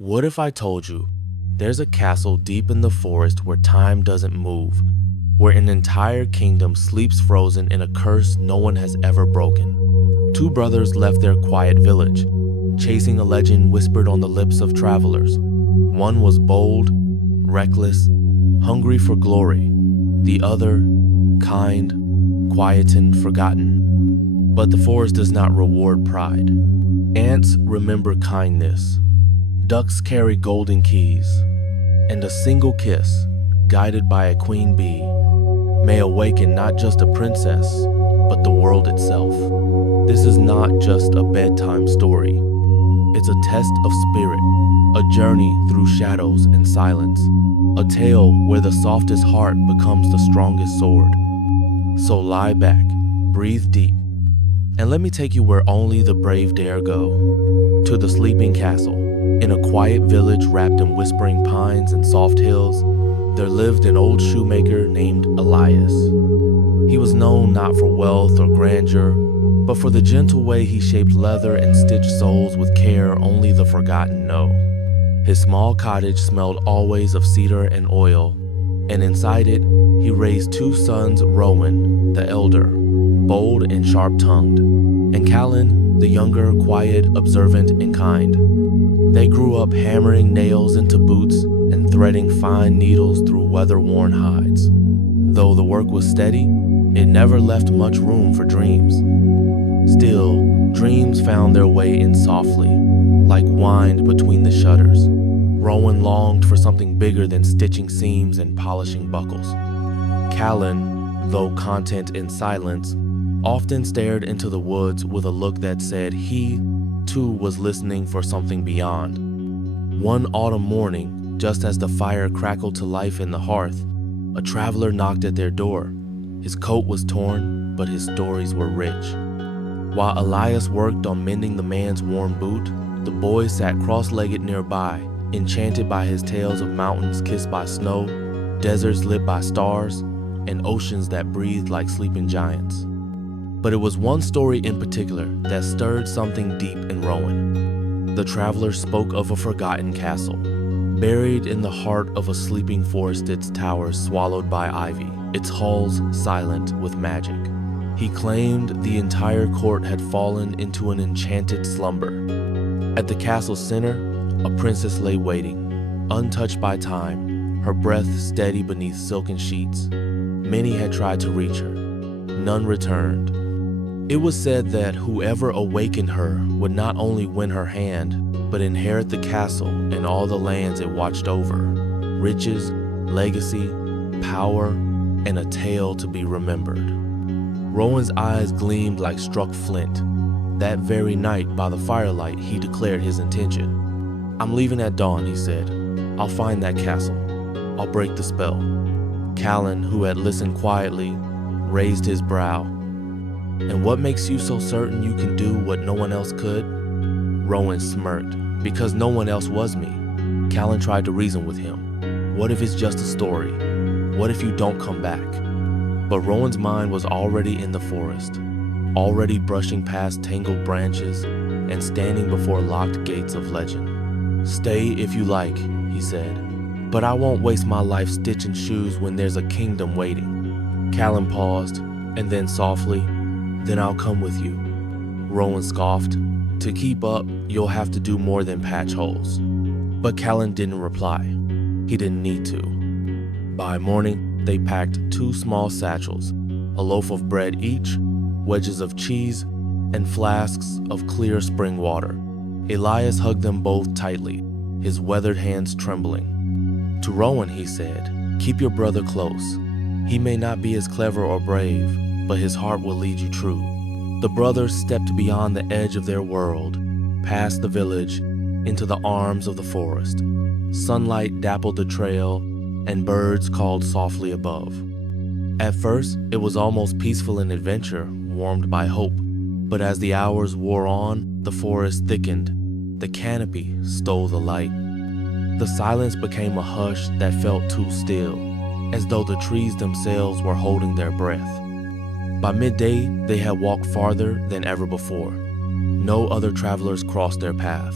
What if I told you there's a castle deep in the forest where time doesn't move, where an entire kingdom sleeps frozen in a curse no one has ever broken? Two brothers left their quiet village, chasing a legend whispered on the lips of travelers. One was bold, reckless, hungry for glory. The other, kind, quiet and forgotten. But the forest does not reward pride. Ants remember kindness. Ducks carry golden keys. And a single kiss, guided by a queen bee, may awaken not just a princess, but the world itself. This is not just a bedtime story. It's a test of spirit, a journey through shadows and silence, a tale where the softest heart becomes the strongest sword. So lie back, breathe deep, and let me take you where only the brave dare go. To the sleeping castle. In a quiet village wrapped in whispering pines and soft hills, there lived an old shoemaker named Elias. He was known not for wealth or grandeur, but for the gentle way he shaped leather and stitched soles with care only the forgotten know. His small cottage smelled always of cedar and oil, and inside it, he raised two sons, Rowan, the elder, bold and sharp-tongued, and Callan, the younger, quiet, observant, and kind. They grew up hammering nails into boots and threading fine needles through weather-worn hides. Though the work was steady, it never left much room for dreams. Still, dreams found their way in softly, like wine between the shutters. Rowan longed for something bigger than stitching seams and polishing buckles. Callan, though content in silence, often stared into the woods with a look that said he, too, was listening for something beyond. One autumn morning, just as the fire crackled to life in the hearth, a traveler knocked at their door. His coat was torn, but his stories were rich. While Elias worked on mending the man's worn boot, the boy sat cross-legged nearby, enchanted by his tales of mountains kissed by snow, deserts lit by stars, and oceans that breathed like sleeping giants. But it was one story in particular that stirred something deep in Rowan. The traveler spoke of a forgotten castle, buried in the heart of a sleeping forest, its towers swallowed by ivy, its halls silent with magic. He claimed the entire court had fallen into an enchanted slumber. At the castle's center, a princess lay waiting, untouched by time, her breath steady beneath silken sheets. Many had tried to reach her. None returned. It was said that whoever awakened her would not only win her hand, but inherit the castle and all the lands it watched over. Riches, legacy, power, and a tale to be remembered. Rowan's eyes gleamed like struck flint. That very night, by the firelight, he declared his intention. "I'm leaving at dawn," he said. "I'll find that castle. I'll break the spell." Callan, who had listened quietly, raised his brow. "And what makes you so certain you can do what no one else could?" Rowan smirked. "Because no one else was me." Callan tried to reason with him. "What if it's just a story? What if you don't come back?" But Rowan's mind was already in the forest, already brushing past tangled branches and standing before locked gates of legend. "Stay if you like," he said, "but I won't waste my life stitching shoes when there's a kingdom waiting." Callan paused, and then softly, "Then I'll come with you." Rowan scoffed. "To keep up, you'll have to do more than patch holes." But Callan didn't reply. He didn't need to. By morning, they packed 2 small satchels, a loaf of bread each, wedges of cheese, and flasks of clear spring water. Elias hugged them both tightly, his weathered hands trembling. To Rowan, he said, "Keep your brother close. He may not be as clever or brave, but his heart will lead you true." The brothers stepped beyond the edge of their world, past the village, into the arms of the forest. Sunlight dappled the trail, and birds called softly above. At first, it was almost peaceful in adventure, warmed by hope. But as the hours wore on, the forest thickened. The canopy stole the light. The silence became a hush that felt too still, as though the trees themselves were holding their breath. By midday, they had walked farther than ever before. No other travelers crossed their path.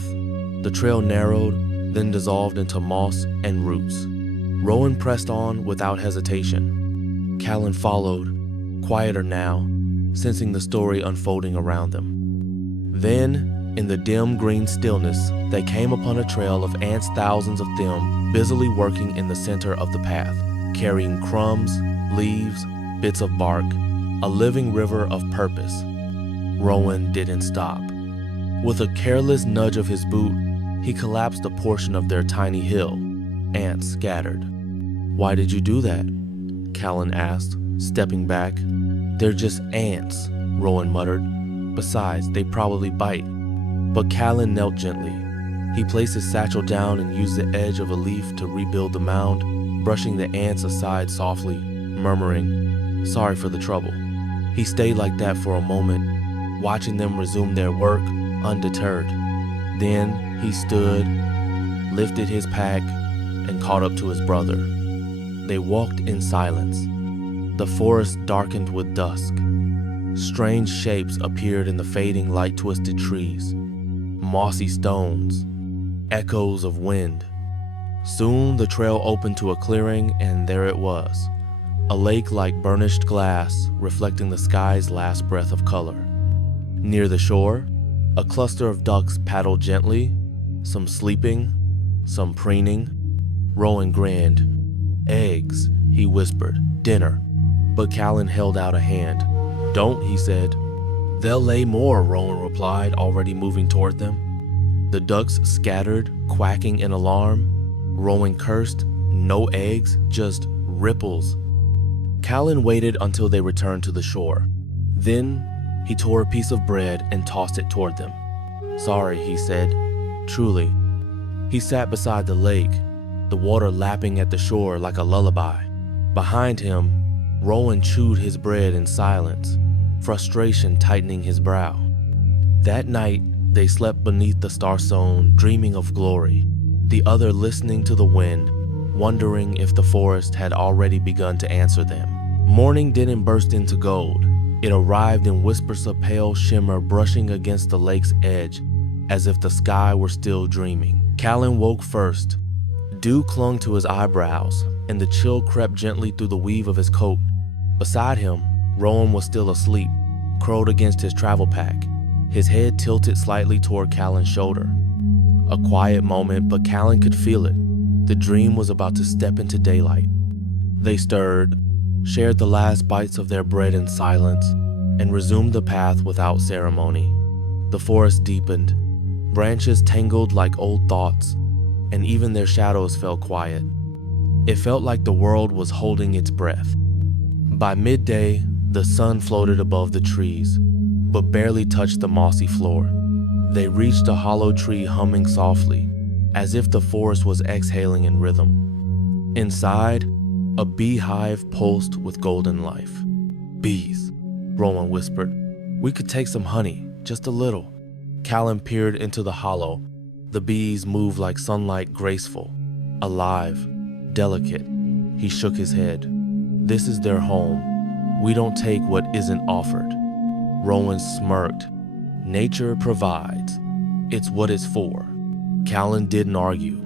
The trail narrowed, then dissolved into moss and roots. Rowan pressed on without hesitation. Callan followed, quieter now, sensing the story unfolding around them. Then, in the dim green stillness, they came upon a trail of ants, thousands of them, busily working in the center of the path, carrying crumbs, leaves, bits of bark, a living river of purpose. Rowan didn't stop. With a careless nudge of his boot, he collapsed a portion of their tiny hill. Ants scattered. "Why did you do that?" Callan asked, stepping back. "They're just ants," Rowan muttered. "Besides, they probably bite." But Callan knelt gently. He placed his satchel down and used the edge of a leaf to rebuild the mound, brushing the ants aside softly, murmuring, "Sorry for the trouble." He stayed like that for a moment, watching them resume their work, undeterred. Then he stood, lifted his pack, and caught up to his brother. They walked in silence. The forest darkened with dusk. Strange shapes appeared in the fading light-twisted trees. Mossy stones, echoes of wind. Soon the trail opened to a clearing, and there it was. A lake like burnished glass, reflecting the sky's last breath of color. Near the shore, a cluster of ducks paddled gently, some sleeping, some preening. Rowan grinned. "Eggs," he whispered, "dinner." But Callan held out a hand. "Don't," he said. "They'll lay more," Rowan replied, already moving toward them. The ducks scattered, quacking in alarm. Rowan cursed. No eggs, just ripples. Callan waited until they returned to the shore. Then he tore a piece of bread and tossed it toward them. "Sorry," he said. "Truly." He sat beside the lake, the water lapping at the shore like a lullaby. Behind him, Rowan chewed his bread in silence, frustration tightening his brow. That night, they slept beneath the starstone, dreaming of glory, the other listening to the wind, wondering if the forest had already begun to answer them. Morning didn't burst into gold. It arrived in whispers of pale shimmer brushing against the lake's edge, as if the sky were still dreaming. Callan woke first. Dew clung to his eyebrows, and the chill crept gently through the weave of his coat. Beside him, Rowan was still asleep, curled against his travel pack, his head tilted slightly toward Callan's shoulder. A quiet moment, but Callan could feel it. The dream was about to step into daylight. They stirred, shared the last bites of their bread in silence, and resumed the path without ceremony. The forest deepened. Branches tangled like old thoughts, and even their shadows fell quiet. It felt like the world was holding its breath. By midday, the sun floated above the trees, but barely touched the mossy floor. They reached a hollow tree humming softly, as if the forest was exhaling in rhythm. Inside, a beehive pulsed with golden life. "Bees," Rowan whispered. "We could take some honey, just a little." Callan peered into the hollow. The bees moved like sunlight, graceful, alive, delicate. He shook his head. "This is their home. We don't take what isn't offered." Rowan smirked. "Nature provides. It's what it's for." Callan didn't argue.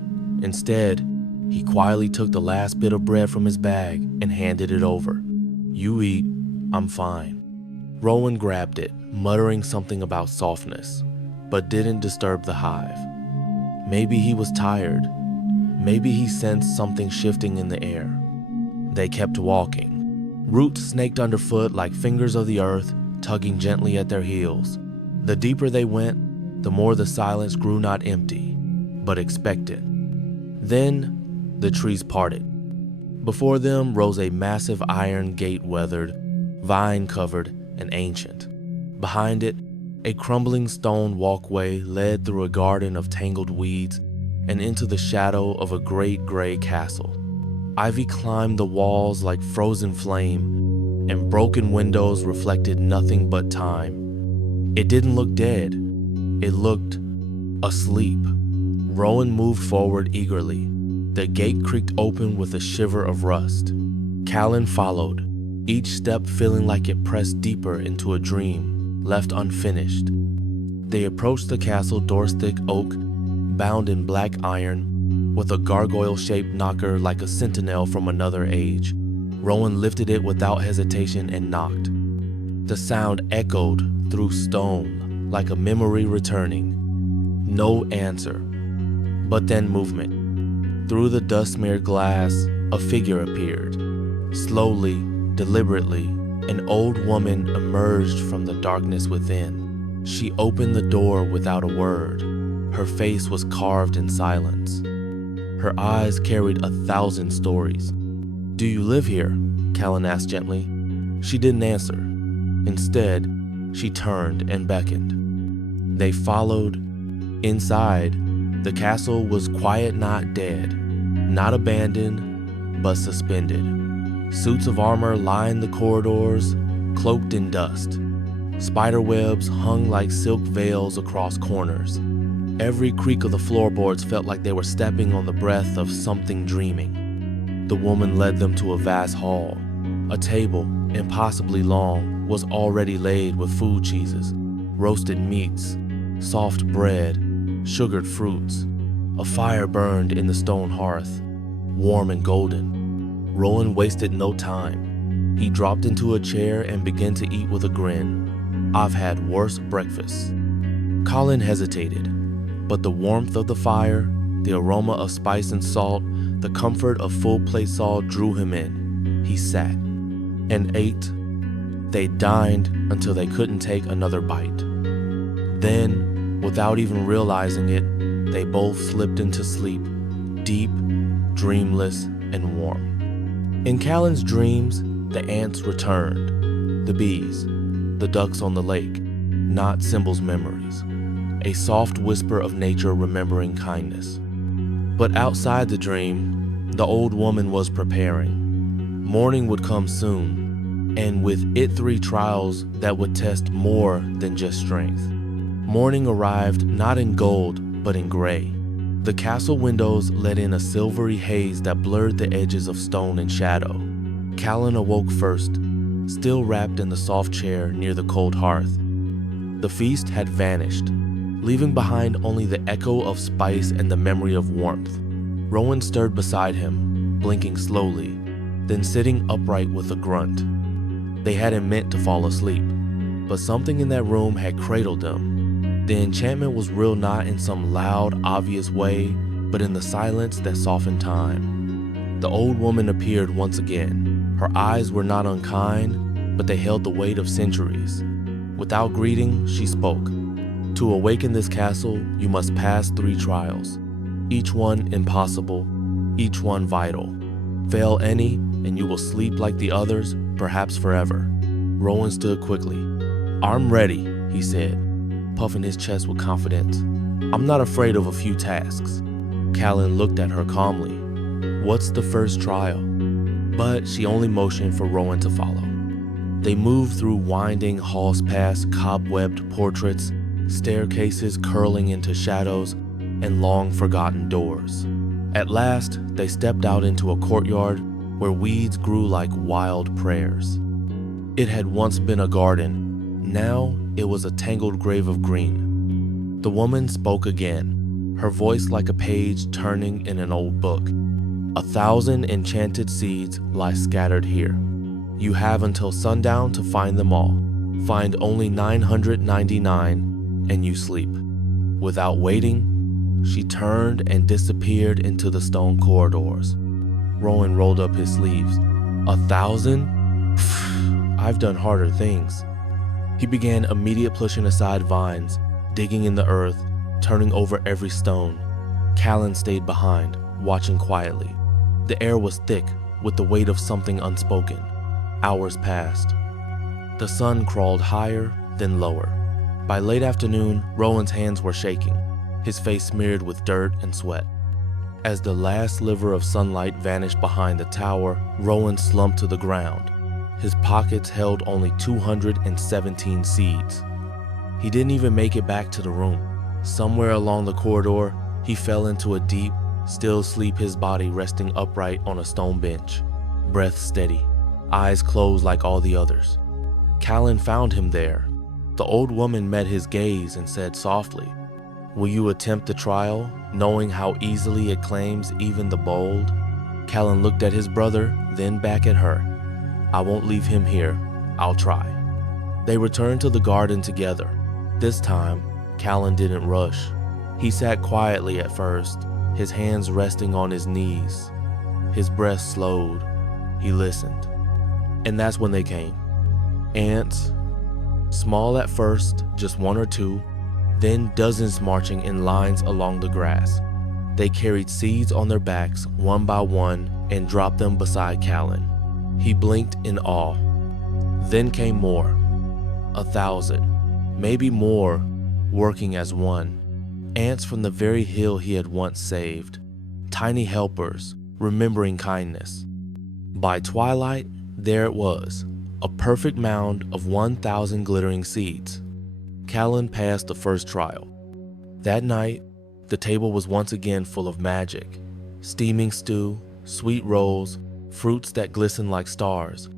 Instead, he quietly took the last bit of bread from his bag and handed it over. "You eat, I'm fine." Rowan grabbed it, muttering something about softness, but didn't disturb the hive. Maybe he was tired. Maybe he sensed something shifting in the air. They kept walking. Roots snaked underfoot like fingers of the earth, tugging gently at their heels. The deeper they went, the more the silence grew not empty, but expectant. Then, the trees parted. Before them rose a massive iron gate, weathered, vine-covered, and ancient. Behind it, a crumbling stone walkway led through a garden of tangled weeds and into the shadow of a great gray castle. Ivy climbed the walls like frozen flame, and broken windows reflected nothing but time. It didn't look dead. It looked asleep. Rowan moved forward eagerly. The gate creaked open with a shiver of rust. Callan followed, each step feeling like it pressed deeper into a dream, left unfinished. They approached the castle, doors thick oak, bound in black iron, with a gargoyle-shaped knocker like a sentinel from another age. Rowan lifted it without hesitation and knocked. The sound echoed through stone like a memory returning. No answer, but then movement. Through the dust-smeared glass, a figure appeared. Slowly, deliberately, an old woman emerged from the darkness within. She opened the door without a word. Her face was carved in silence. Her eyes carried 1,000 stories. "Do you live here?" Callan asked gently. She didn't answer. Instead, she turned and beckoned. They followed. Inside, the castle was quiet, not dead, not abandoned, but suspended. Suits of armor lined the corridors, cloaked in dust. Spiderwebs hung like silk veils across corners. Every creak of the floorboards felt like they were stepping on the breath of something dreaming. The woman led them to a vast hall. A table, impossibly long, was already laid with food cheeses, roasted meats, soft bread, sugared fruits. A fire burned in the stone hearth, warm and golden. Rowan wasted no time. He dropped into a chair and began to eat with a grin. "I've had worse breakfasts." Colin hesitated, but the warmth of the fire, the aroma of spice and salt, the comfort of full plate salt drew him in. He sat and ate. They dined until they couldn't take another bite. Then, without even realizing it, they both slipped into sleep, deep, dreamless, and warm. In Callan's dreams, the ants returned, the bees, the ducks on the lake, not Symbol's memories, a soft whisper of nature remembering kindness. But outside the dream, the old woman was preparing. Morning would come soon, and with it 3 trials that would test more than just strength. Morning arrived not in gold, but in gray. The castle windows let in a silvery haze that blurred the edges of stone and shadow. Callan awoke first, still wrapped in the soft chair near the cold hearth. The feast had vanished, leaving behind only the echo of spice and the memory of warmth. Rowan stirred beside him, blinking slowly, then sitting upright with a grunt. They hadn't meant to fall asleep, but something in that room had cradled them. The enchantment was real, not in some loud, obvious way, but in the silence that softened time. The old woman appeared once again. Her eyes were not unkind, but they held the weight of centuries. Without greeting, she spoke. "To awaken this castle, you must pass 3 trials. Each one impossible, each one vital. Fail any, and you will sleep like the others, perhaps forever." Rowan stood quickly. "I'm ready," he said, puffing his chest with confidence. "I'm not afraid of a few tasks." Callan looked at her calmly. "What's the first trial?" But she only motioned for Rowan to follow. They moved through winding halls past cobwebbed portraits, staircases curling into shadows, and long-forgotten doors. At last, they stepped out into a courtyard where weeds grew like wild prayers. It had once been a garden. Now, it was a tangled grave of green. The woman spoke again, her voice like a page turning in an old book. 1,000 enchanted seeds lie scattered here. You have until sundown to find them all. Find only 999, and you sleep. Without waiting, she turned and disappeared into the stone corridors. Rowan rolled up his sleeves. 1,000? I've done harder things. He began immediate pushing aside vines, digging in the earth, turning over every stone. Callan stayed behind, watching quietly. The air was thick with the weight of something unspoken. Hours passed. The sun crawled higher, then lower. By late afternoon, Rowan's hands were shaking, his face smeared with dirt and sweat. As the last sliver of sunlight vanished behind the tower, Rowan slumped to the ground. His pockets held only 217 seeds. He didn't even make it back to the room. Somewhere along the corridor, he fell into a deep, still sleep, his body resting upright on a stone bench, breath steady, eyes closed like all the others. Callan found him there. The old woman met his gaze and said softly, Will you attempt the trial, knowing how easily it claims even the bold? Callan looked at his brother, then back at her. I won't leave him here. I'll try. They returned to the garden together. This time, Callan didn't rush. He sat quietly at first, his hands resting on his knees. His breath slowed. He listened. And that's when they came. Ants, small at first, just one or two, then dozens marching in lines along the grass. They carried seeds on their backs one by one and dropped them beside Callan. He blinked in awe. Then came more, 1,000, maybe more, working as one. Ants from the very hill he had once saved. Tiny helpers, remembering kindness. By twilight, there it was, a perfect mound of 1,000 glittering seeds. Callan passed the first trial. That night, the table was once again full of magic. Steaming stew, sweet rolls, fruits that glistened like stars.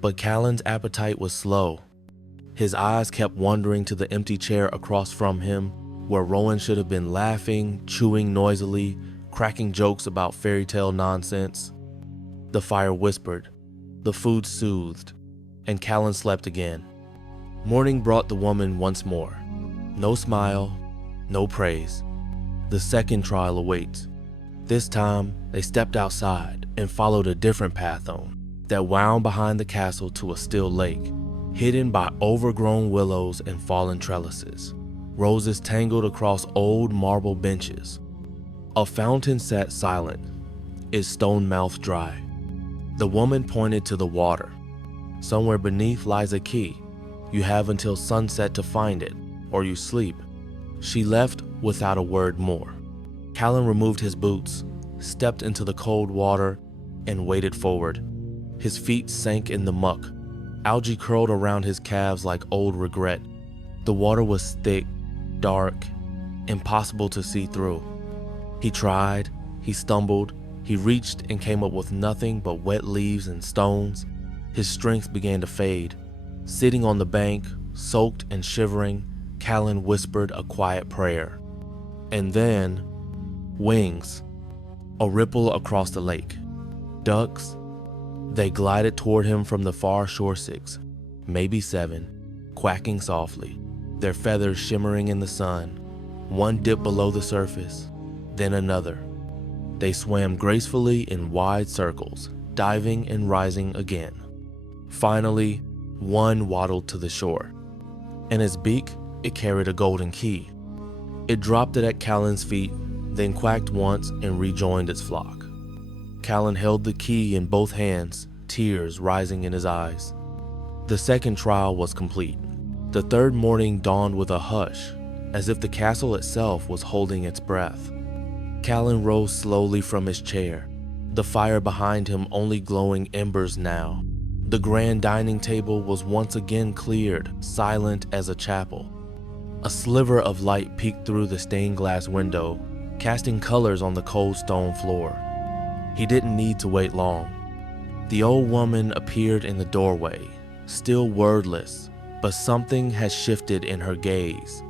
But Callan's appetite was slow. His eyes kept wandering to the empty chair across from him, where Rowan should have been laughing, chewing noisily, cracking jokes about fairy tale nonsense. The fire whispered, the food soothed, and Callan slept again. Morning brought the woman once more. No smile, no praise. The second trial awaits. This time, they stepped outside and followed a different path that wound behind the castle to a still lake, hidden by overgrown willows and fallen trellises. Roses tangled across old marble benches. A fountain sat silent, its stone mouth dry. The woman pointed to the water. Somewhere beneath lies a key. You have until sunset to find it, or you sleep. She left without a word more. Callan removed his boots, stepped into the cold water, and waded forward. His feet sank in the muck. Algae curled around his calves like old regret. The water was thick, dark, impossible to see through. He tried, he stumbled, he reached and came up with nothing but wet leaves and stones. His strength began to fade. Sitting on the bank, soaked and shivering, Callan whispered a quiet prayer. And then, wings. A ripple across the lake. Ducks. They glided toward him from the far shore 6, maybe 7, quacking softly, their feathers shimmering in the sun. One dipped below the surface, then another. They swam gracefully in wide circles, diving and rising again. Finally, one waddled to the shore. In its beak, it carried a golden key. It dropped it at Callan's feet, then quacked once and rejoined its flock. Callan held the key in both hands, tears rising in his eyes. The second trial was complete. The third morning dawned with a hush, as if the castle itself was holding its breath. Callan rose slowly from his chair, the fire behind him only glowing embers now. The grand dining table was once again cleared, silent as a chapel. A sliver of light peeked through the stained glass window, casting colors on the cold stone floor. He didn't need to wait long. The old woman appeared in the doorway, still wordless, but something had shifted in her gaze.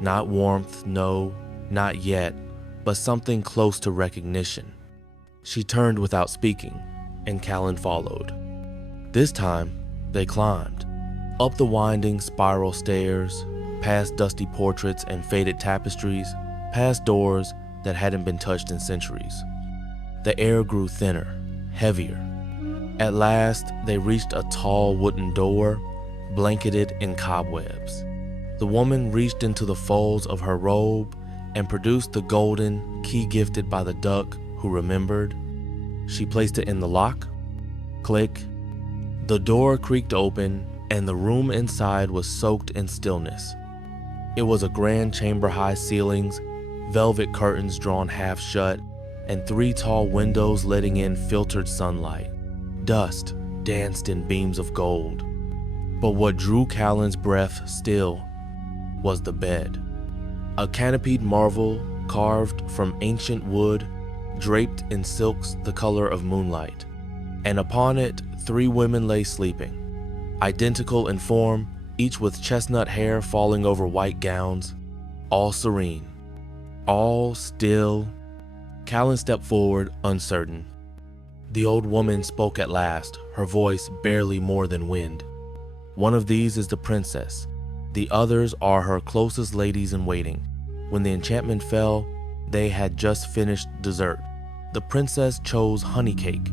Not warmth, no, not yet, but something close to recognition. She turned without speaking, and Callan followed. This time, they climbed, up the winding spiral stairs, past dusty portraits and faded tapestries, past doors that hadn't been touched in centuries. The air grew thinner, heavier. At last, they reached a tall wooden door, blanketed in cobwebs. The woman reached into the folds of her robe and produced the golden key gifted by the duck who remembered. She placed it in the lock. Click. The door creaked open, and the room inside was soaked in stillness. It was a grand chamber-high ceilings, velvet curtains drawn half shut, and 3 tall windows letting in filtered sunlight. Dust danced in beams of gold. But what drew Callan's breath still was the bed. A canopied marvel carved from ancient wood, draped in silks the color of moonlight. And upon it, 3 women lay sleeping, identical in form, each with chestnut hair falling over white gowns, all serene, All still. Callan stepped forward, uncertain. The old woman spoke at last, her voice barely more than wind. One of these is the princess. The others are her closest ladies in waiting. When the enchantment fell, they had just finished dessert. The princess chose honey cake.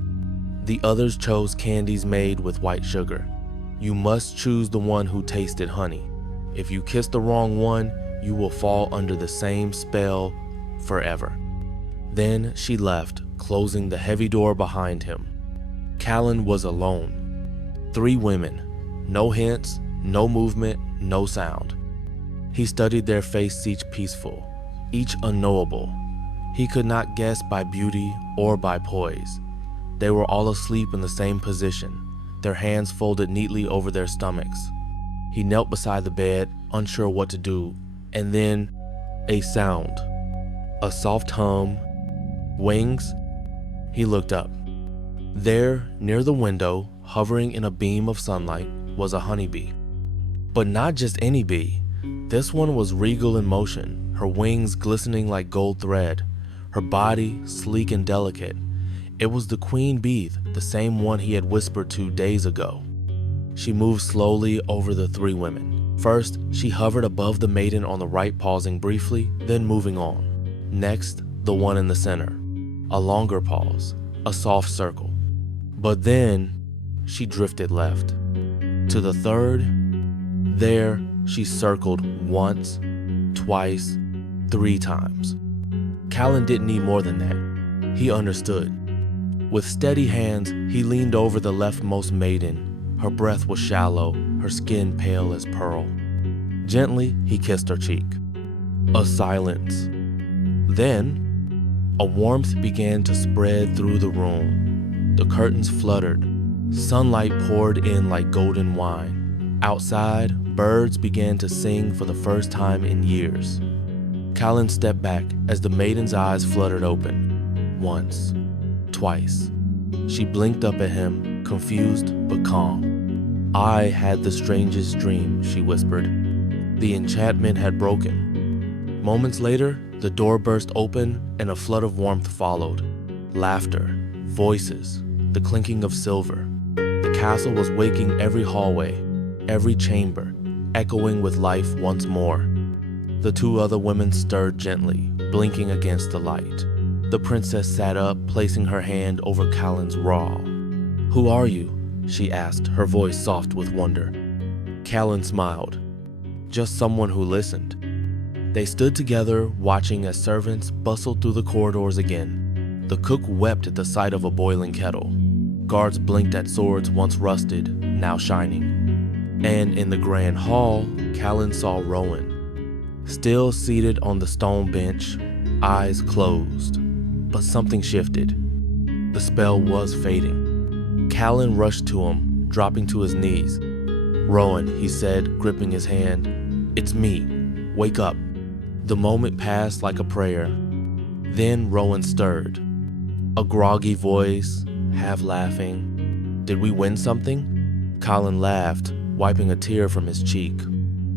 The others chose candies made with white sugar. You must choose the one who tasted honey. If you kiss the wrong one, you will fall under the same spell forever. Then she left, closing the heavy door behind him. Callan was alone. 3 women. No hints, no movement, no sound. He studied their faces, each peaceful, each unknowable. He could not guess by beauty or by poise. They were all asleep in the same position, their hands folded neatly over their stomachs. He knelt beside the bed, unsure what to do, and then a sound. A soft hum. Wings? He looked up. There, near the window, hovering in a beam of sunlight, was a honeybee. But not just any bee. This one was regal in motion, her wings glistening like gold thread, her body sleek and delicate. It was the queen bee, the same one he had whispered to days ago. She moved slowly over the 3 women. First, she hovered above the maiden on the right, pausing briefly, then moving on. Next, the one in the center. A longer pause, a soft circle. But then, she drifted left. To the 3rd, there she circled once, twice, 3 times. Callan didn't need more than that. He understood. With steady hands, he leaned over the leftmost maiden. Her breath was shallow, her skin pale as pearl. Gently, he kissed her cheek. A silence. Then, a warmth began to spread through the room. The curtains fluttered. Sunlight poured in like golden wine. Outside, birds began to sing for the first time in years. Callan stepped back as the maiden's eyes fluttered open. Once, twice. She blinked up at him, confused but calm. I had the strangest dream, she whispered. The enchantment had broken. Moments later, the door burst open and a flood of warmth followed. Laughter, voices, the clinking of silver. The castle was waking every hallway, every chamber, echoing with life once more. The 2 other women stirred gently, blinking against the light. The princess sat up, placing her hand over Callan's raw. Who are you? She asked, her voice soft with wonder. Callan smiled. Just someone who listened. They stood together, watching as servants bustled through the corridors again. The cook wept at the sight of a boiling kettle. Guards blinked at swords once rusted, now shining. And in the grand hall, Callan saw Rowan, still seated on the stone bench, eyes closed. But something shifted. The spell was fading. Callan rushed to him, dropping to his knees. Rowan, he said, gripping his hand. It's me. Wake up. The moment passed like a prayer. Then Rowan stirred. A groggy voice, half laughing. Did we win something? Callan laughed, wiping a tear from his cheek.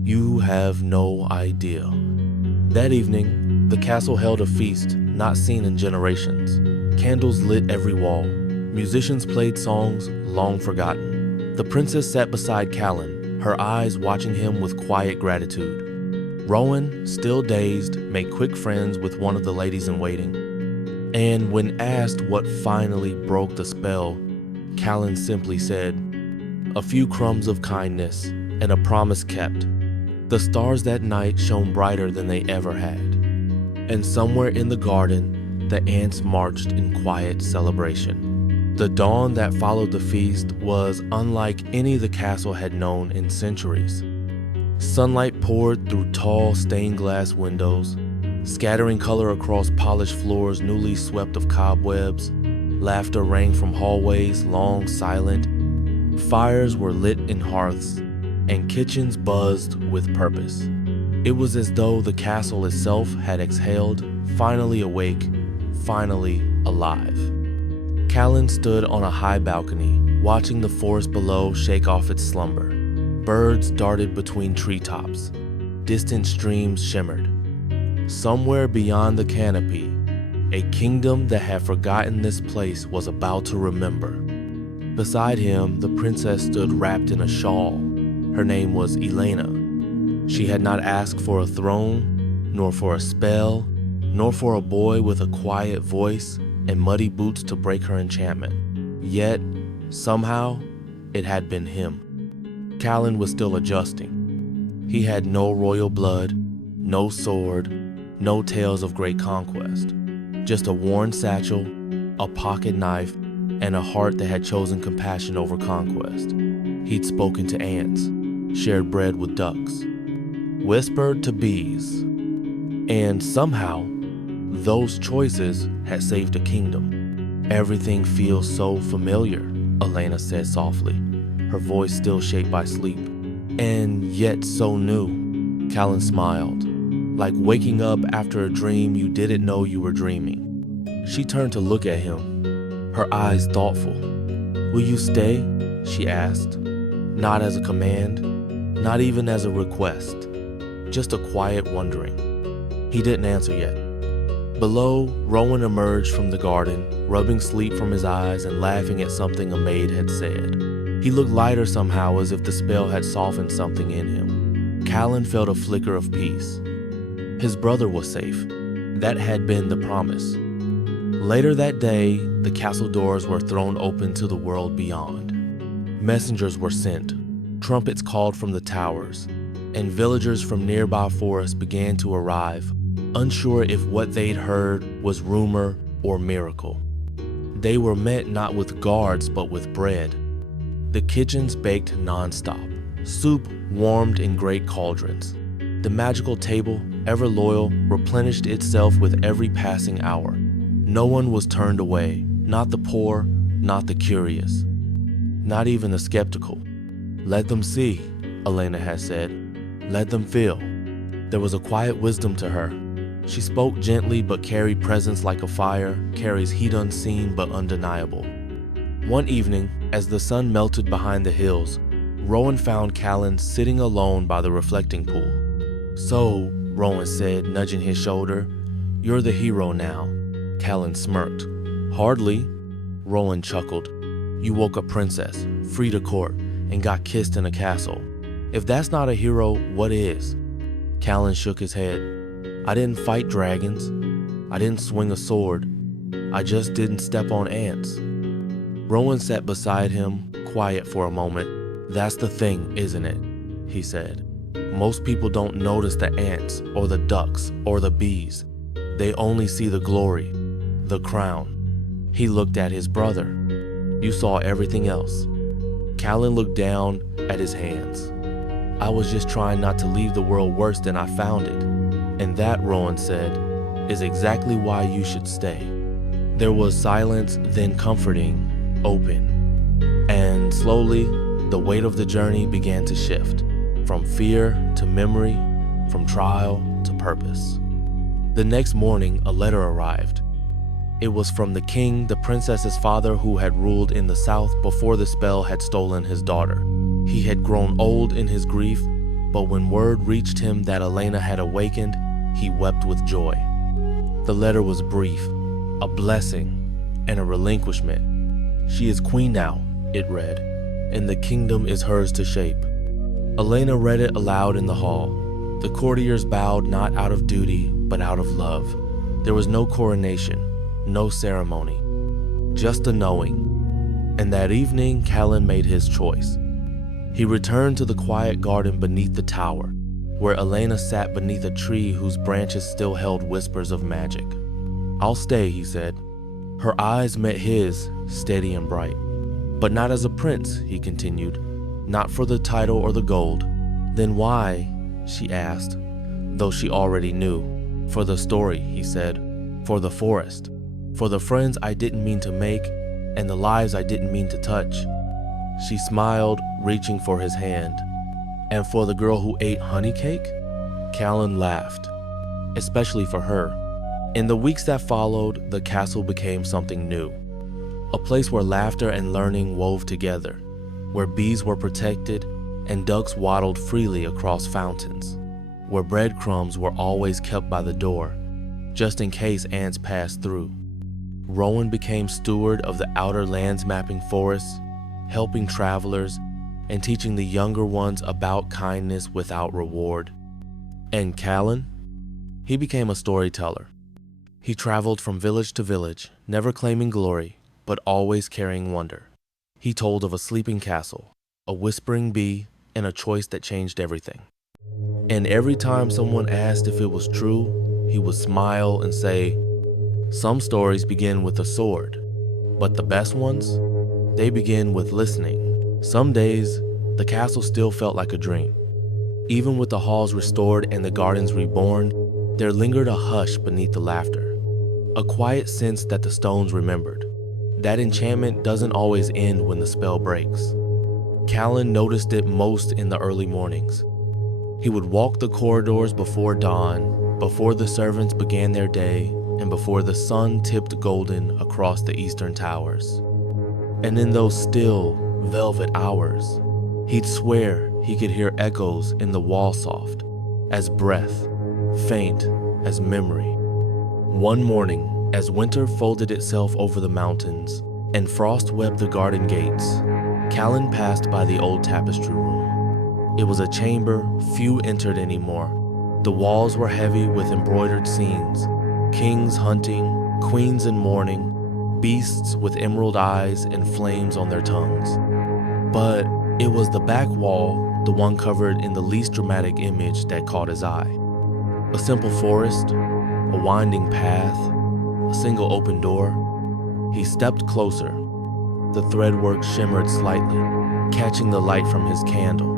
You have no idea. That evening, the castle held a feast not seen in generations. Candles lit every wall. Musicians played songs long forgotten. The princess sat beside Callan, her eyes watching him with quiet gratitude. Rowan, still dazed, made quick friends with one of the ladies in waiting. And when asked what finally broke the spell, Callan simply said, a few crumbs of kindness and a promise kept. The stars that night shone brighter than they ever had. And somewhere in the garden, the ants marched in quiet celebration. The dawn that followed the feast was unlike any the castle had known in centuries. Sunlight poured through tall stained glass windows, scattering color across polished floors newly swept of cobwebs. Laughter rang from hallways long silent. Fires were lit in hearths, and kitchens buzzed with purpose. It was as though the castle itself had exhaled, finally awake, finally alive. Callan stood on a high balcony, watching the forest below shake off its slumber. Birds darted between treetops. Distant streams shimmered. Somewhere beyond the canopy, a kingdom that had forgotten this place was about to remember. Beside him, the princess stood wrapped in a shawl. Her name was Elena. She had not asked for a throne, nor for a spell, nor for a boy with a quiet voice and muddy boots to break her enchantment. Yet, somehow, it had been him. Callan was still adjusting. He had no royal blood, no sword, no tales of great conquest. Just a worn satchel, a pocket knife, and a heart that had chosen compassion over conquest. He'd spoken to ants, shared bread with ducks, whispered to bees, and somehow, those choices had saved a kingdom. Everything feels so familiar, Elena said softly, her voice still shaped by sleep. And yet so new, Callan smiled, like waking up after a dream you didn't know you were dreaming. She turned to look at him, her eyes thoughtful. "Will you stay?" she asked. Not as a command, not even as a request, just a quiet wondering. He didn't answer yet. Below, Rowan emerged from the garden, rubbing sleep from his eyes and laughing at something a maid had said. He looked lighter somehow, as if the spell had softened something in him. Callan felt a flicker of peace. His brother was safe. That had been the promise. Later that day, the castle doors were thrown open to the world beyond. Messengers were sent, trumpets called from the towers, and villagers from nearby forests began to arrive, unsure if what they'd heard was rumor or miracle. They were met not with guards but with bread. The kitchens baked nonstop. Soup warmed in great cauldrons. The magical table, ever loyal, replenished itself with every passing hour. No one was turned away, not the poor, not the curious, not even the skeptical. "Let them see," Elena had said. "Let them feel." There was a quiet wisdom to her. She spoke gently but carried presence like a fire carries heat unseen but undeniable. One evening, as the sun melted behind the hills, Rowan found Callan sitting alone by the reflecting pool. "So," Rowan said, nudging his shoulder, "you're the hero now." Callan smirked. "Hardly," Rowan chuckled. "You woke a princess, freed a court, and got kissed in a castle. If that's not a hero, what is?" Callan shook his head. "I didn't fight dragons. I didn't swing a sword. I just didn't step on ants." Rowan sat beside him, quiet for a moment. "That's the thing, isn't it?" he said. "Most people don't notice the ants or the ducks or the bees. They only see the glory, the crown." He looked at his brother. "You saw everything else." Callan looked down at his hands. "I was just trying not to leave the world worse than I found it. And that," Rowan said, "is exactly why you should stay." There was silence, then comforting, open. And slowly, the weight of the journey began to shift, from fear to memory, from trial to purpose. The next morning, a letter arrived. It was from the king, the princess's father, who had ruled in the south before the spell had stolen his daughter. He had grown old in his grief, but when word reached him that Elena had awakened, he wept with joy. The letter was brief, a blessing and a relinquishment. "She is queen now," it read, "and the kingdom is hers to shape." Elena read it aloud in the hall. The courtiers bowed not out of duty, but out of love. There was no coronation, no ceremony, just a knowing. And that evening, Callan made his choice. He returned to the quiet garden beneath the tower, where Elena sat beneath a tree whose branches still held whispers of magic. "I'll stay," he said. Her eyes met his, steady and bright. "But not as a prince," he continued, "not for the title or the gold." "Then why?" she asked, though she already knew. "For the story," he said, "for the forest, for the friends I didn't mean to make, and the lives I didn't mean to touch." She smiled, reaching for his hand. "And for the girl who ate honey cake?" Callan laughed, especially for her. In the weeks that followed, the castle became something new. A place where laughter and learning wove together, where bees were protected and ducks waddled freely across fountains, where breadcrumbs were always kept by the door, just in case ants passed through. Rowan became steward of the outer lands mapping forests, helping travelers, and teaching the younger ones about kindness without reward. And Callan? He became a storyteller. He traveled from village to village, never claiming glory, but always carrying wonder. He told of a sleeping castle, a whispering bee, and a choice that changed everything. And every time someone asked if it was true, he would smile and say, "Some stories begin with a sword, but the best ones, they begin with listening." Some days, the castle still felt like a dream. Even with the halls restored and the gardens reborn, there lingered a hush beneath the laughter, a quiet sense that the stones remembered. That enchantment doesn't always end when the spell breaks. Callan noticed it most in the early mornings. He would walk the corridors before dawn, before the servants began their day, and before the sun tipped golden across the eastern towers. And in those still, velvet hours, he'd swear he could hear echoes in the wall soft as breath, faint as memory. One morning, as winter folded itself over the mountains and frost webbed the garden gates, Callan passed by the old tapestry room. It was a chamber few entered anymore. The walls were heavy with embroidered scenes, kings hunting, queens in mourning, beasts with emerald eyes and flames on their tongues. But it was the back wall, the one covered in the least dramatic image, that caught his eye. A simple forest, a winding path, a single open door. He stepped closer. The threadwork shimmered slightly, catching the light from his candle,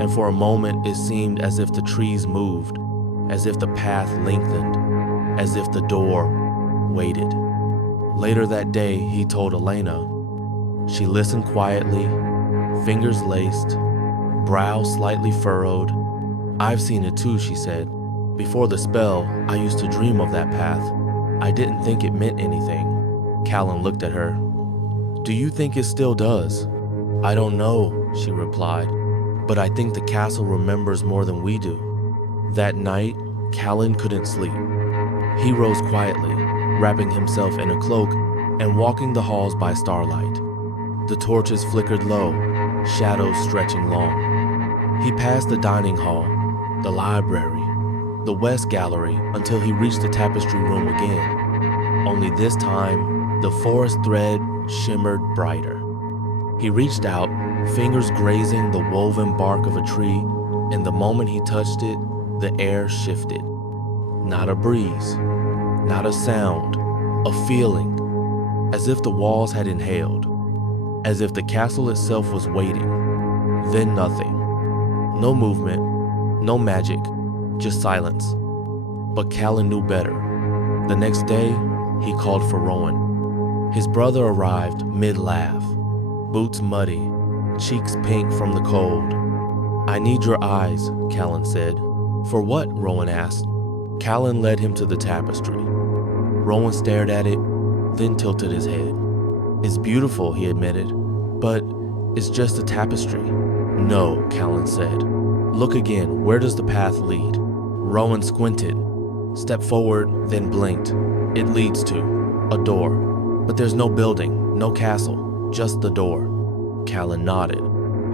and for a moment it seemed as if the trees moved, as if the path lengthened, as if the door waited. Later that day, he told Elena. She listened quietly, fingers laced, brow slightly furrowed. "I've seen it too," she said. "Before the spell, I used to dream of that path. I didn't think it meant anything." Callan looked at her. "Do you think it still does?" "I don't know," she replied, "but I think the castle remembers more than we do." That night, Callan couldn't sleep. He rose quietly, wrapping himself in a cloak and walking the halls by starlight. The torches flickered low, shadows stretching long. He passed the dining hall, the library, the west gallery, until he reached the tapestry room again. Only this time, the forest thread shimmered brighter. He reached out, fingers grazing the woven bark of a tree, and the moment he touched it, the air shifted. Not a breeze, not a sound, a feeling, as if the walls had inhaled, as if the castle itself was waiting. Then nothing. No movement, no magic, just silence. But Callan knew better. The next day, he called for Rowan. His brother arrived mid-laugh, boots muddy, cheeks pink from the cold. "I need your eyes," Callan said. "For what?" Rowan asked. Callan led him to the tapestry. Rowan stared at it, then tilted his head. "It's beautiful," he admitted, "but it's just a tapestry." "No," Callan said. "Look again. Where does the path lead?" Rowan squinted, stepped forward, then blinked. "It leads to a door. But there's no building, no castle, just the door." Callan nodded.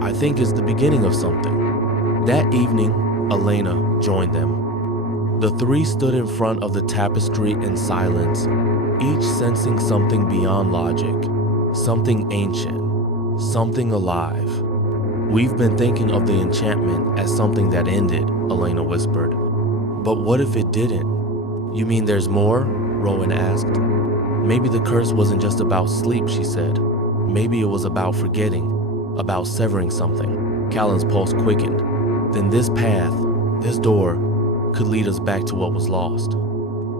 "I think it's the beginning of something." That evening, Elena joined them. The three stood in front of the tapestry in silence, each sensing something beyond logic, something ancient, something alive. "We've been thinking of the enchantment as something that ended," Elena whispered. "But what if it didn't?" "You mean there's more?" Rowan asked. "Maybe the curse wasn't just about sleep," she said. "Maybe it was about forgetting, about severing something." Callan's pulse quickened. Then this path, this door, could lead us back to what was lost.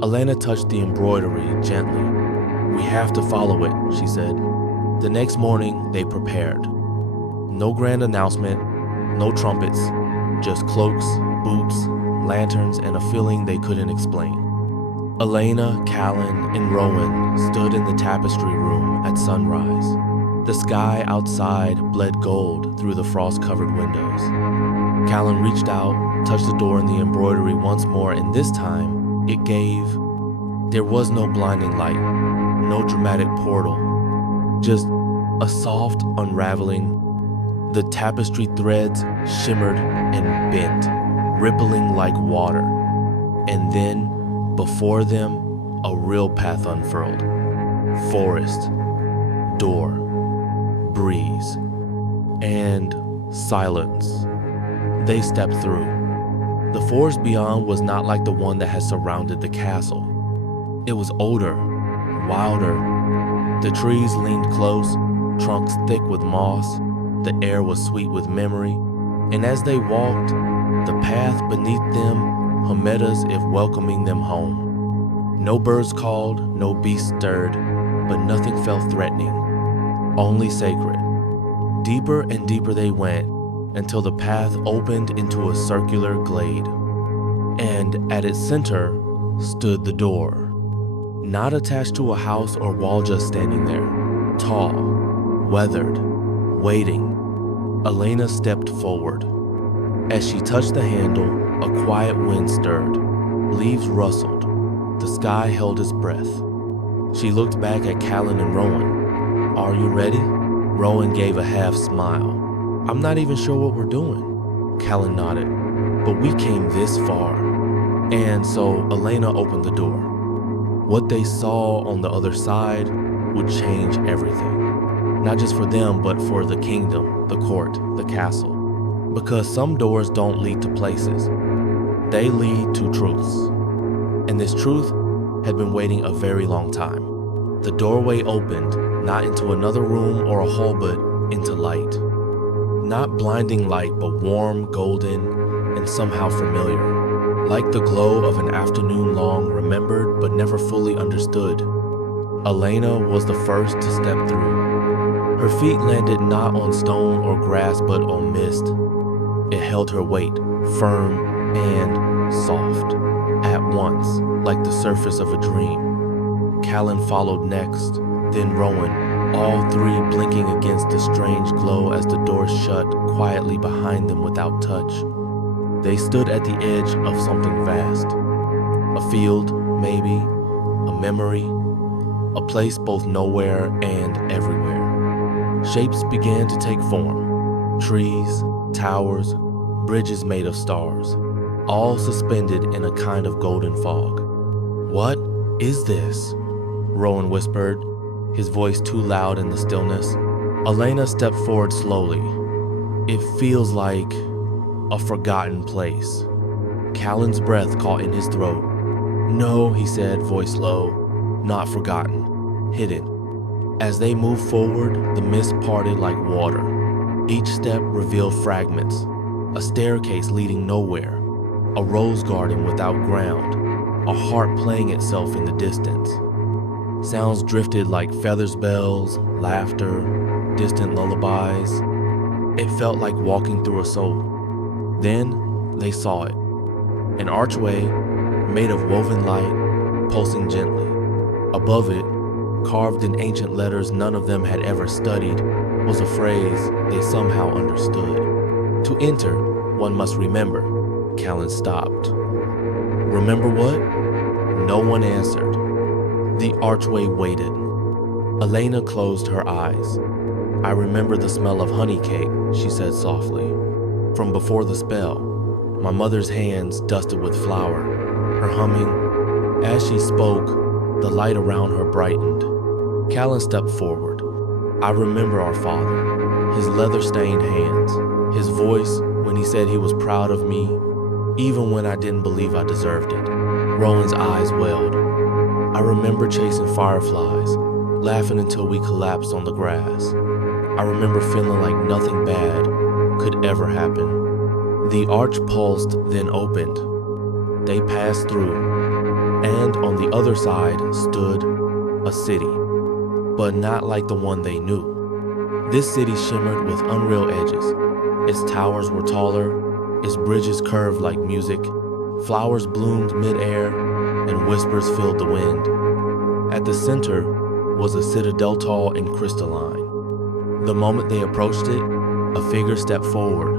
Elena touched the embroidery gently. "We have to follow it," she said. The next morning, they prepared. No grand announcement, no trumpets, just cloaks, boots, lanterns, and a feeling they couldn't explain. Elena, Callan, and Rowan stood in the tapestry room at sunrise. The sky outside bled gold through the frost-covered windows. Callan reached out, touched the door and the embroidery once more, and this time, there was no blinding light, no dramatic portal, just a soft unraveling. The tapestry threads shimmered and bent, rippling like water. And then, before them, a real path unfurled. Forest, door, breeze, and silence. They stepped through. The forest beyond was not like the one that had surrounded the castle. It was older, wilder. The trees leaned close, trunks thick with moss. The air was sweet with memory. And as they walked, the path beneath them hummed as if welcoming them home. No birds called, no beasts stirred, but nothing felt threatening, only sacred. Deeper and deeper they went, until the path opened into a circular glade. And at its center stood the door. Not attached to a house or wall, just standing there, tall, weathered, waiting. Elena stepped forward. As she touched the handle, a quiet wind stirred. Leaves rustled. The sky held its breath. She looked back at Callan and Rowan. "Are you ready?" Rowan gave a half smile. "I'm not even sure what we're doing." Callan nodded. "But we came this far." And so Elena opened the door. What they saw on the other side would change everything. Not just for them, but for the kingdom, the court, the castle. Because some doors don't lead to places. They lead to truths. And this truth had been waiting a very long time. The doorway opened, not into another room or a hall, but into light. Not blinding light, but warm, golden, and somehow familiar. Like the glow of an afternoon long, remembered but never fully understood. Elena was the first to step through. Her feet landed not on stone or grass, but on mist. It held her weight, firm and soft, at once, like the surface of a dream. Callan followed next, then Rowan, all three blinking against the strange glow as the door shut quietly behind them without touch. They stood at the edge of something vast. A field, maybe, a memory, a place both nowhere and everywhere. Shapes began to take form. Trees, towers, bridges made of stars, all suspended in a kind of golden fog. "What is this?" Rowan whispered, his voice too loud in the stillness. Elena stepped forward slowly. "It feels like a forgotten place." Callan's breath caught in his throat. "No," he said, voice low, "not forgotten, hidden." As they moved forward, the mist parted like water. Each step revealed fragments, a staircase leading nowhere, a rose garden without ground, a heart playing itself in the distance. Sounds drifted like feathers, bells, laughter, distant lullabies. It felt like walking through a soul. Then they saw it. An archway made of woven light, pulsing gently. Above it, carved in ancient letters none of them had ever studied, was a phrase they somehow understood. "To enter, one must remember." Callan stopped. "Remember what?" No one answered. The archway waited. Elena closed her eyes. "I remember the smell of honey cake," she said softly. "From before the spell, my mother's hands dusted with flour, her humming." As she spoke, the light around her brightened. Callan stepped forward. "I remember our father, his leather-stained hands, his voice when he said he was proud of me, even when I didn't believe I deserved it." Rowan's eyes welled. "I remember chasing fireflies, laughing until we collapsed on the grass. I remember feeling like nothing bad could ever happen." The arch pulsed, then opened. They passed through, and on the other side stood a city, but not like the one they knew. This city shimmered with unreal edges. Its towers were taller, its bridges curved like music, flowers bloomed mid-air, and whispers filled the wind. At the center was a citadel tall and crystalline. The moment they approached it, a figure stepped forward.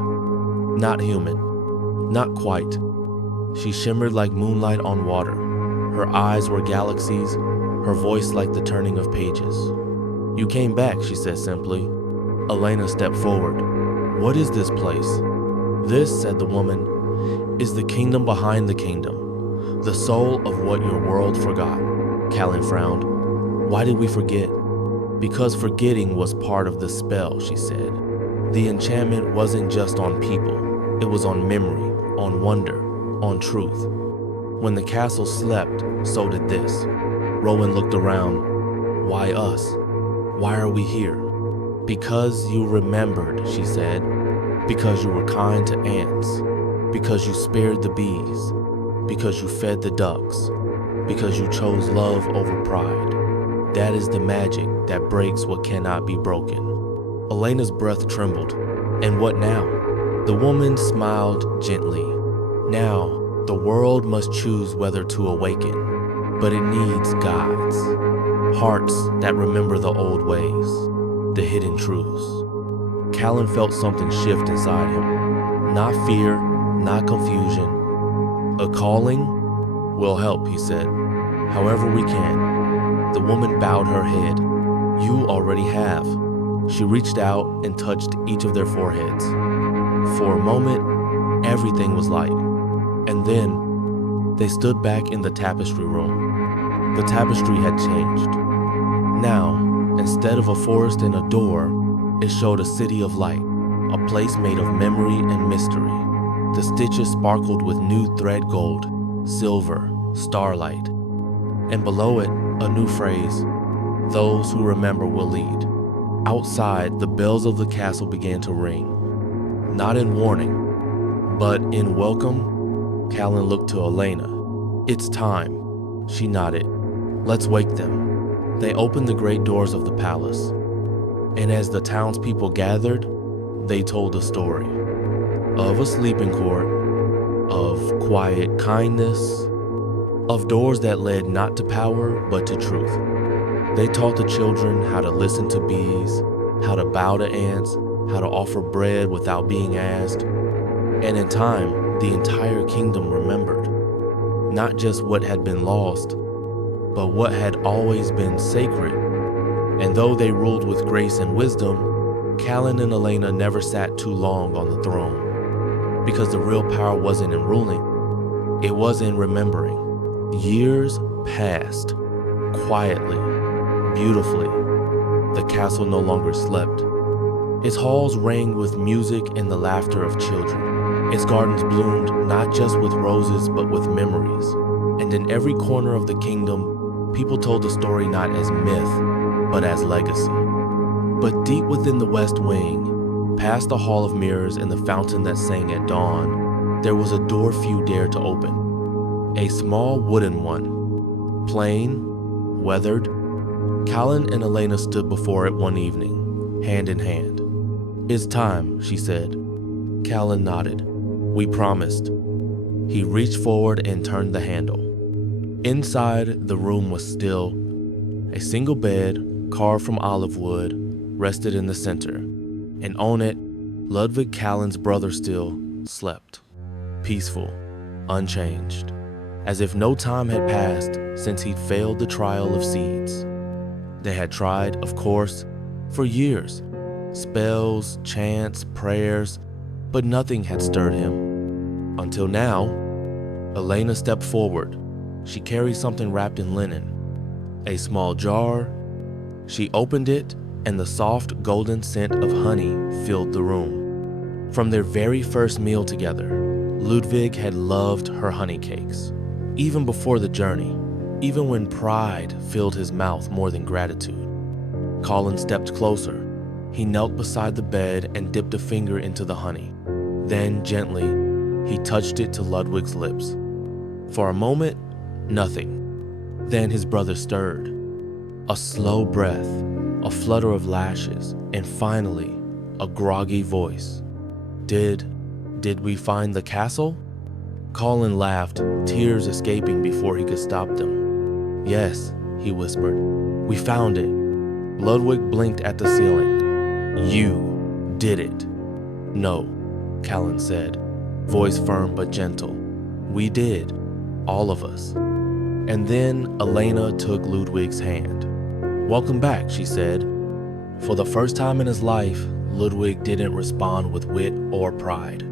Not human, Not quite. She shimmered like moonlight on water. Her eyes were galaxies, her voice like the turning of pages. You came back, she said simply. Elena stepped forward. What is this place? This, said the woman, is the kingdom behind the kingdom, the soul of what your world forgot. Callan frowned. Why did we forget? Because forgetting was part of the spell, she said. The enchantment wasn't just on people, it was on memory, on wonder, on truth. When the castle slept, so did this. Rowan looked around. Why us? Why are we here? Because you remembered, she said. Because you were kind to ants. Because you spared the bees. Because you fed the ducks. Because you chose love over pride. That is the magic that breaks what cannot be broken. Elena's breath trembled. And what now? The woman smiled gently. Now, the world must choose whether to awaken, but it needs guides. Hearts that remember the old ways, the hidden truths. Callan felt something shift inside him. Not fear, not confusion. A calling? We'll help, he said. However we can. The woman bowed her head. You already have. She reached out and touched each of their foreheads. For a moment, everything was light. And then, they stood back in the tapestry room. The tapestry had changed. Now, instead of a forest and a door, it showed a city of light, a place made of memory and mystery. The stitches sparkled with new thread gold, silver, starlight. And below it, a new phrase, those who remember will lead. Outside, the bells of the castle began to ring. Not in warning, but in welcome. Callan looked to Elena. It's time. She nodded. Let's wake them. They opened the great doors of the palace. And as the townspeople gathered, they told a story. Of a sleeping court, of quiet kindness, of doors that led not to power, but to truth. They taught the children how to listen to bees, how to bow to ants, how to offer bread without being asked. And in time, the entire kingdom remembered. Not just what had been lost, but what had always been sacred. And though they ruled with grace and wisdom, Callan and Elena never sat too long on the throne. Because the real power wasn't in ruling, it was in remembering. Years passed, quietly, beautifully. The castle no longer slept. Its halls rang with music and the laughter of children. Its gardens bloomed not just with roses but with memories. And in every corner of the kingdom, people told the story not as myth, but as legacy. But deep within the west wing, past the hall of mirrors and the fountain that sang at dawn, there was a door few dared to open. A small wooden one, plain, weathered. Callan and Elena stood before it one evening, hand in hand. It's time, she said. Callan nodded. We promised. He reached forward and turned the handle. Inside, the room was still. A single bed, carved from olive wood, rested in the center, and on it, Ludwig Callan's brother still slept, peaceful, unchanged, as if no time had passed since he'd failed the trial of seeds. They had tried, of course, for years, spells, chants, prayers, but nothing had stirred him. Until now, Elena stepped forward. She carried something wrapped in linen, a small jar. She opened it, and the soft golden scent of honey filled the room. From their very first meal together, Ludwig had loved her honey cakes, even before the journey, even when pride filled his mouth more than gratitude. Callan stepped closer. He knelt beside the bed and dipped a finger into the honey. Then, gently, he touched it to Ludwig's lips. For a moment, nothing. Then his brother stirred. A slow breath, a flutter of lashes, and finally, a groggy voice. Did we find the castle? Callan laughed, tears escaping before he could stop them. Yes, he whispered. We found it. Ludwig blinked at the ceiling. You did it. No, Callan said. voice firm but gentle. We did, all of us. And then Elena took Ludwig's hand. "Welcome back," she said. For the first time in his life, Ludwig didn't respond with wit or pride,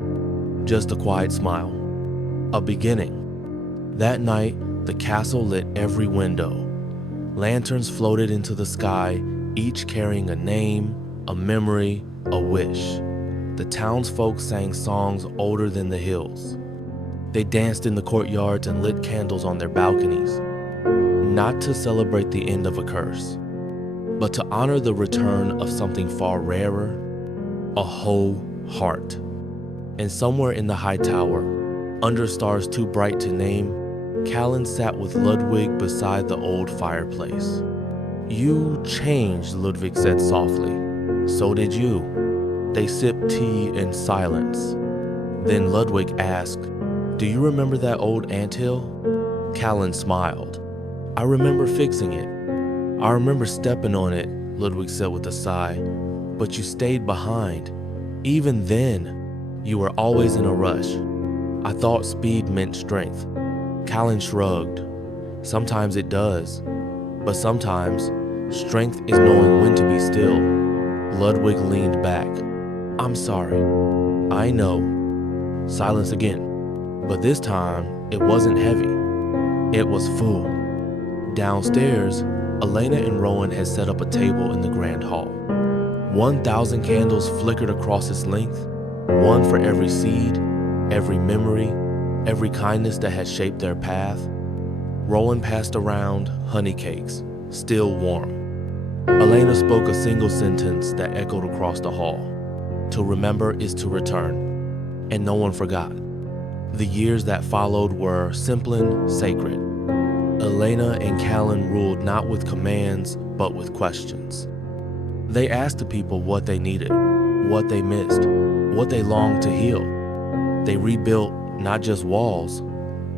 just a quiet smile. A beginning. That night, the castle lit every window. Lanterns floated into the sky, each carrying a name, a memory, a wish. The townsfolk sang songs older than the hills. They danced in the courtyards and lit candles on their balconies, not to celebrate the end of a curse, but to honor the return of something far rarer, a whole heart. And somewhere in the high tower, under stars too bright to name, Callan sat with Ludwig beside the old fireplace. "You changed," Ludwig said softly. "So did you." They sipped tea in silence. Then Ludwig asked, "Do you remember that old anthill?" Callan smiled. "I remember fixing it. I remember stepping on it," Ludwig said with a sigh. "But you stayed behind. Even then, you were always in a rush. I thought speed meant strength." Callan shrugged. "Sometimes it does, but sometimes strength is knowing when to be still." Ludwig leaned back. "I'm sorry. I know." Silence again. But this time, it wasn't heavy. It was full. Downstairs, Elena and Rowan had set up a table in the grand hall. 1,000 candles flickered across its length, one for every seed, every memory, every kindness that had shaped their path. Rowan passed around honey cakes, still warm. Elena spoke a single sentence that echoed across the hall. "To remember is to return." And no one forgot. The years that followed were simple and sacred. Elena and Callan ruled not with commands, but with questions. They asked the people what they needed, what they missed, what they longed to heal. They rebuilt not just walls,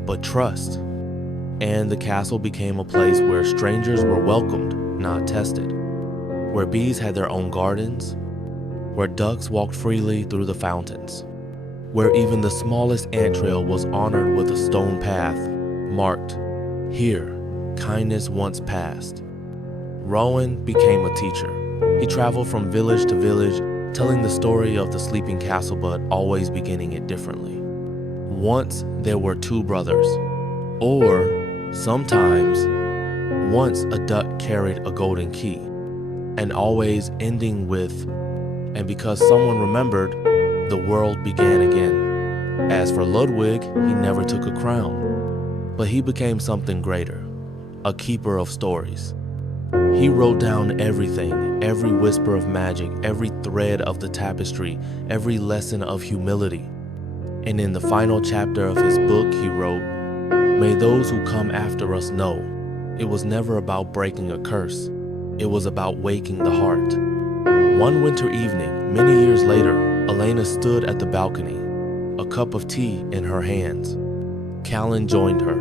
but trust. And the castle became a place where strangers were welcomed, not tested. Where bees had their own gardens, where ducks walked freely through the fountains, where even the smallest ant trail was honored with a stone path marked, "Here, kindness once passed." Rowan became a teacher. He traveled from village to village, telling the story of the sleeping castle, but always beginning it differently. Once there were two brothers, or sometimes once a duck carried a golden key, and always ending with, "And because someone remembered, the world began again." As for Ludwig, he never took a crown, but he became something greater, a keeper of stories. He wrote down everything, every whisper of magic, every thread of the tapestry, every lesson of humility. And in the final chapter of his book, he wrote, "May those who come after us know it was never about breaking a curse. It was about waking the heart." One winter evening, many years later, Elena stood at the balcony, a cup of tea in her hands. Callan joined her.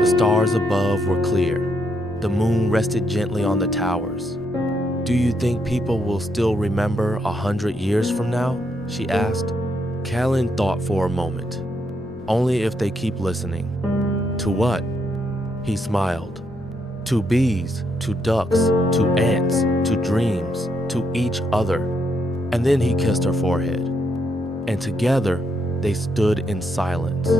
The stars above were clear. The moon rested gently on the towers. "Do you think people will still remember 100 years from now?" she asked. Callan thought for a moment. "Only if they keep listening." "To what?" He smiled. "To bees, to ducks, to ants, to dreams, to each other." And then he kissed her forehead. And together, they stood in silence,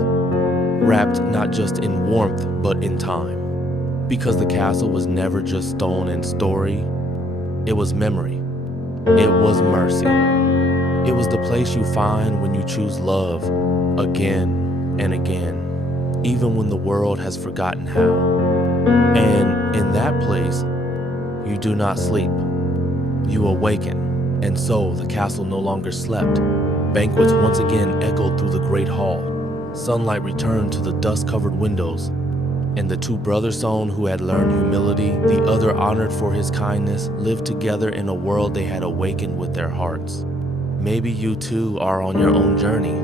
wrapped not just in warmth, but in time. Because the castle was never just stone and story, it was memory. It was mercy. It was the place you find when you choose love again and again, even when the world has forgotten how. And in that place, you do not sleep. You awaken. And so the castle no longer slept. Banquets once again echoed through the great hall. Sunlight returned to the dust-covered windows. And the two brother-son who had learned humility, the other honored for his kindness, lived together in a world they had awakened with their hearts. Maybe you too are on your own journey.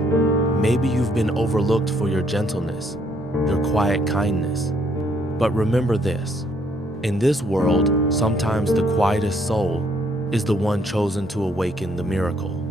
Maybe you've been overlooked for your gentleness, your quiet kindness. But remember this, in this world, sometimes the quietest soul is the one chosen to awaken the miracle.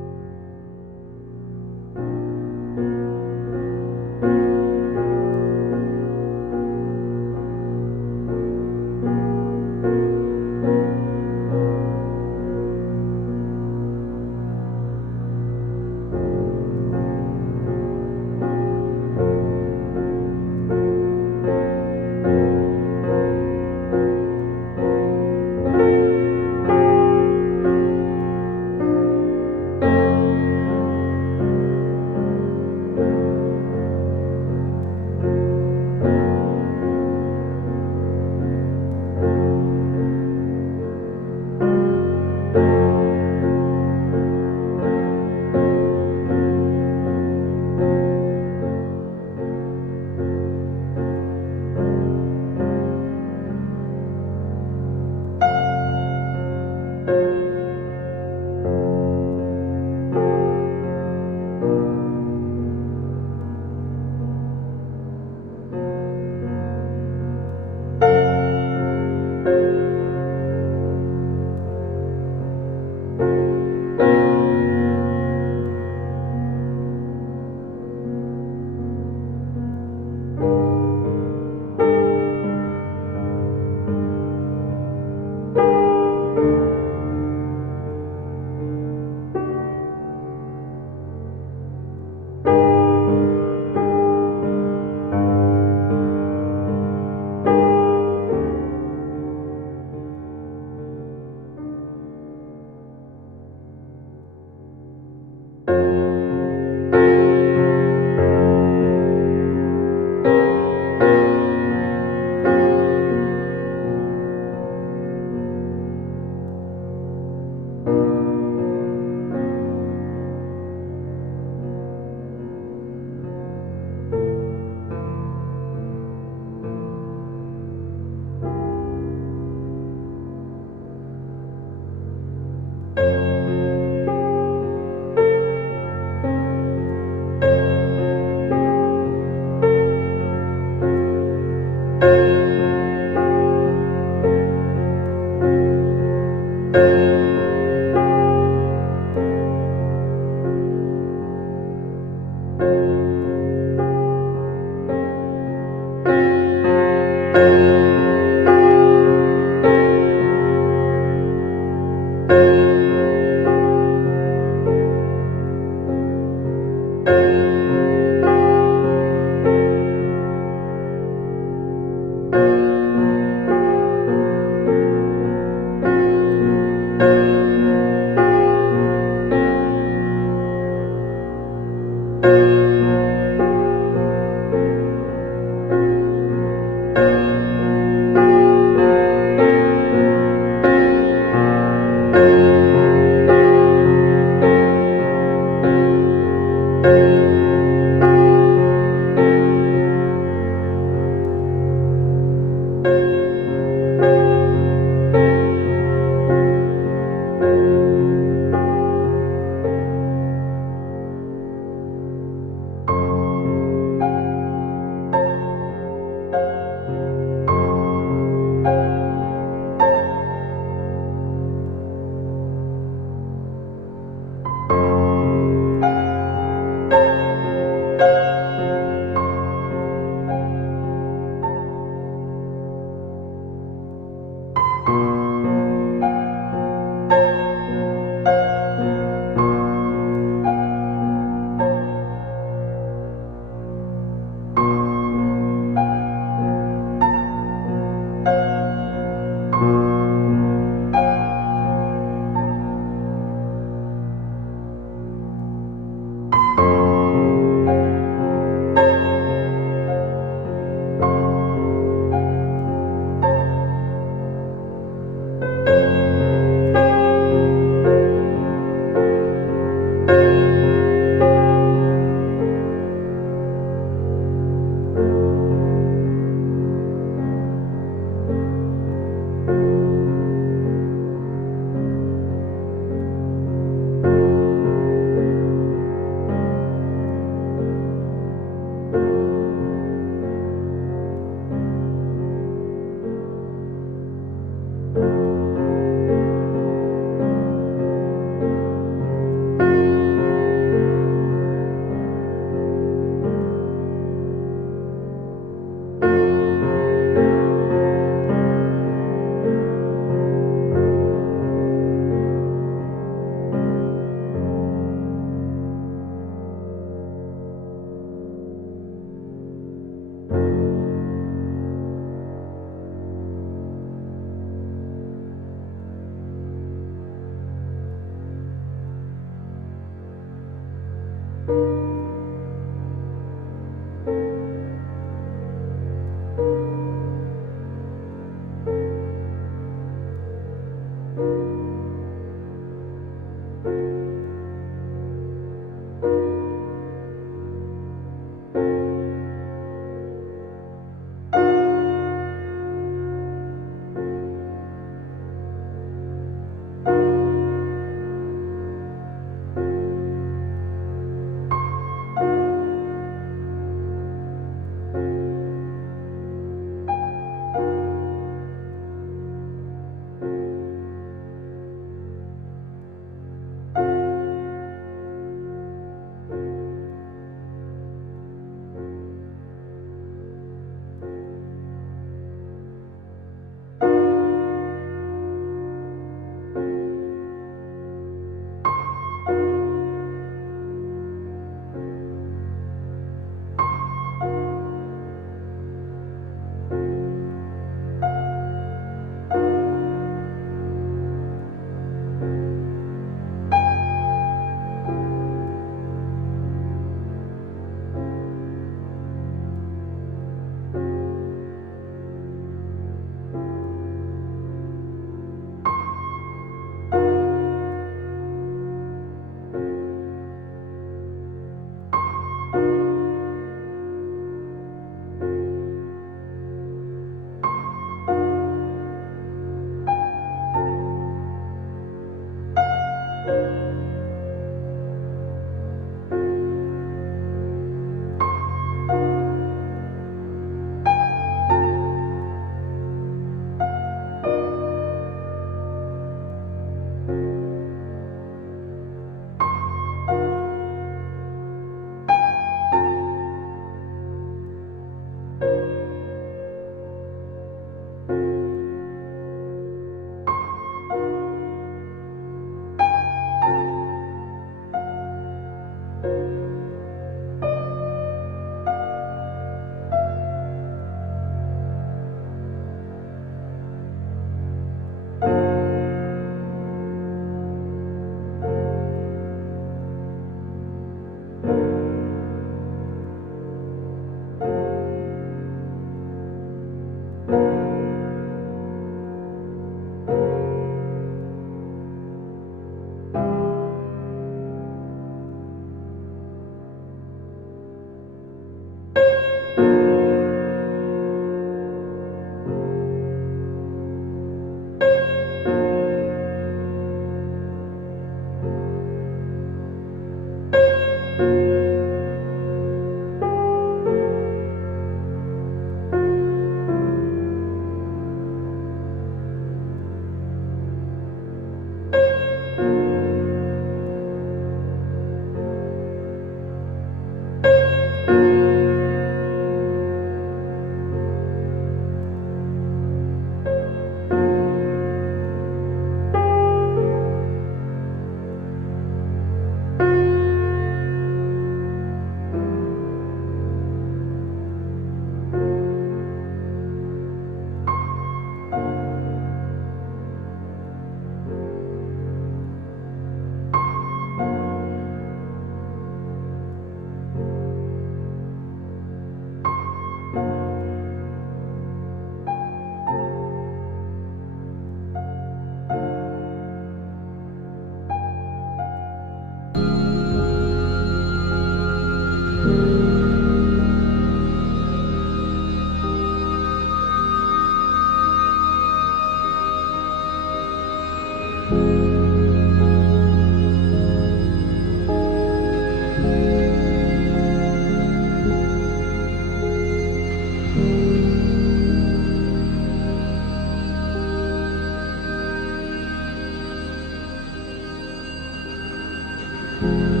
you.